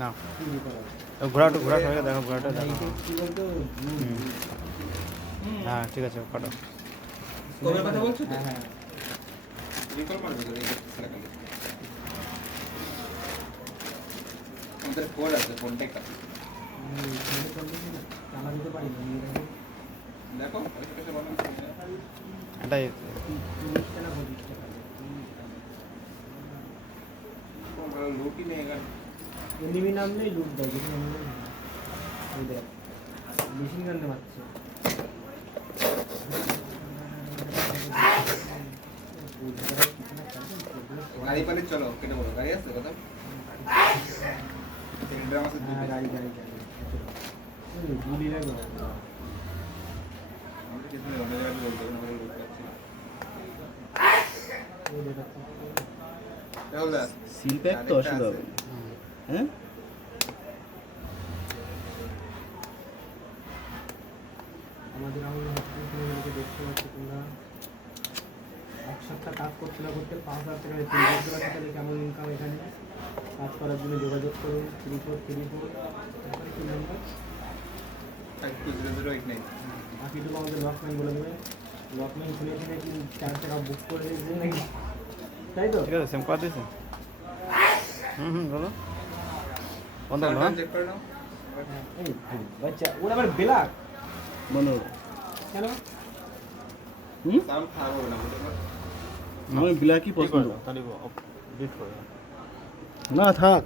না ঘোড়াটা সবাইকে দেখো, ঘোড়াটা দেখো। হ্যাঁ ঠিক আছে, কাটো। কবে কথা বলছো তো? হ্যাঁ রিকল করবে তো এই সেকেন্ড। আমাদের কোড আছে, কোডটা কাট। চালা দিতে পারি না দেখো স্পেশাল বানান এটাই টাকা 25 টাকা কোন লুটি নেই এখানে। এনিমি নাম নেই, লুট দেয় কিছু নাম নেই। এই দেখ মেশিন গান মারছে। গাড়ি পালি চলো, কেটে বলো গাড়ি আছে কথা। সিলিন্ডার আছে দুটো। হ্যাঁ গাড়ি গুলি লাগবে। আমাদের কিছু নেই, অন্য জায়গায় বলতে হবে, আমরা লুট পাচ্ছি না। এই দেখাচ্ছে তাহলে দাস সিল প্যাক তো অসুবিধা হবে না। হ্যাঁ আমাদের আমাদের হসপিটালকে দেখতে পাচ্ছি তোমরা। এক সপ্তাহ কাজ করতে না করতে 5,000 টাকা বেতন দিতে পারছে, তাহলে কেমন ইনকাম এখানে। কাজ করার জন্য যোগাযোগ করুন 3434 তারপরে কি নাম্বার 520089। বাকিটুকু আমাদের লকম্যান বলে দেবে। লকম্যান শুনে শুনে কি 4 টাকা বুক করে দিয়েছে নাকি, তাই তো? ঠিক আছে, সেম করে দিয়েছে। বলো বন্ধ করো। সার্ভার চেক করে নাও। এই বাচ্চা ওরা আবার বেলাক মনে কেন? সাউন্ড খারাপ হবে না বুঝতে পারছো? আমি ব্ল্যাকই পছন্দ। তাহলে ডিট করে না থাক